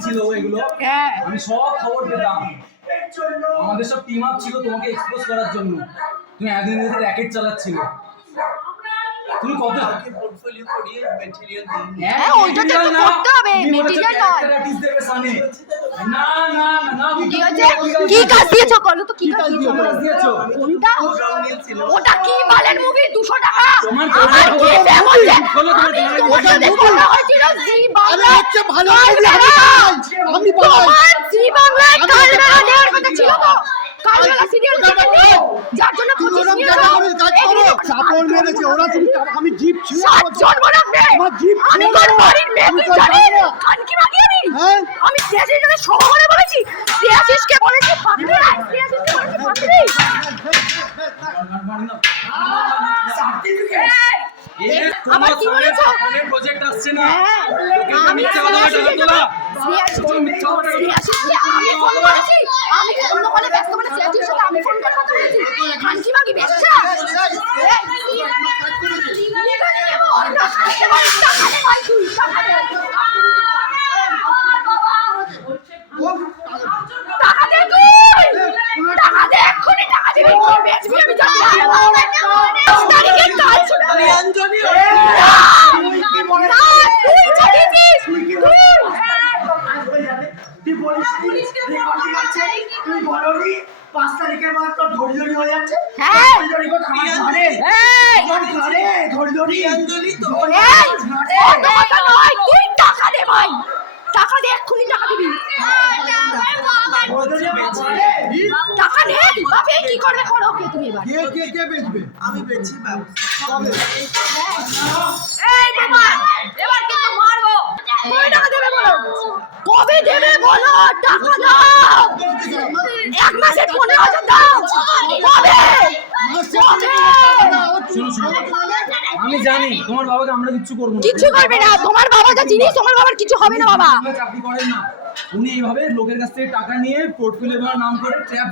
বলছিল এগুলো, আমি সব খবর পেতাম। আমাদের সব টিম আপ ছিল তোমাকে এক্সপোজ করার জন্য। তুমি একদিন র্যাকেট চালাচ্ছিলে। তুমি কত পোর্টফোলিও করিয়ে ম্যাটেরিয়াল দিন। হ্যাঁ ওইটা তো করতে হবে, ম্যাটেরিয়াল নয়। না না না ঠিক আছে, কি কাজ দিয়েছো বলো তো, কি কাজ দিয়েছো? কোনটা? ওটা কি মালের মুভি 200 টাকা? আমার কি ফেমাস ওটা দেখো না হয়েছিল জি বাংলা। আচ্ছা ভালো মুভি আমি তোমার জি বাংলায় কালবেলা দেওয়ার কথা ছিল তো, কালবেলা সিরিয়াল দেখেছো যার জন্য 25 নিয়ে কাজ করো চাপড় মেরেছে ওরা। তুমি আমি জিপ ছিল সাতজন বলাবে আমার জিপ আমি কোন বাড়ির মেয়ে তুই জানিস কান কি মাগি আমি আমি স্টেজের জন্য সভারে বলেছি শ্রেয়াশিসকে বলেছি ফাঁকড়ি শ্রেয়াশিসকে বলেছি ফাঁকড়ি আমার কি বলেছো প্রজেক্ট আসছে না আমি শ্রেয়াশিসকে আমি ফোন করেছি, আমি অন্য কলে ব্যস্ত বলে শ্রেয়াশিসের সাথে আমি ফোন করে কথা বলেছি কান কি মাগি বেশা টাকা দে তুই টাকা দে এক্ষুনি টাকা দিবি বেচবি আমি জানি না তারিখের কাজ অঞ্জলি তুই চাটিয়েছিস তুই বলিস রেকর্ডিং আছে তুই বলনি 5 তারিখের মাস তো ধরিধরি হয়ে যাচ্ছে। হ্যাঁ ধরিধরি কো ধরে ধরিধরি অঞ্জলি তো এই কথা নয় তুই টাকা দে ভাই টাকা দে এক্ষুনি টাকা দিবি টাকা নে বাপে কি করবে করো ওকে তুমি এবার কে বেচবে? আমি বেচি ম্যাম। এই বাবা এবার কিন্তু মারবো কবে টাকা দেবে বলো কবে দেবে বলো টাকা দাও এক মাসে 15,000 দাও কবে আমি জানি তোমার বাবাকে আমরা কিচ্ছু করবো না। কিছু করবে না তোমার বাবা যা জিনিস তোমার বাবার কিছু হবে না বাবা। চাকরি করেন না উনি এইভাবে লোকের কাছ থেকে টাকা নিয়ে পোর্টফোলিও নাম করে ট্র্যাপ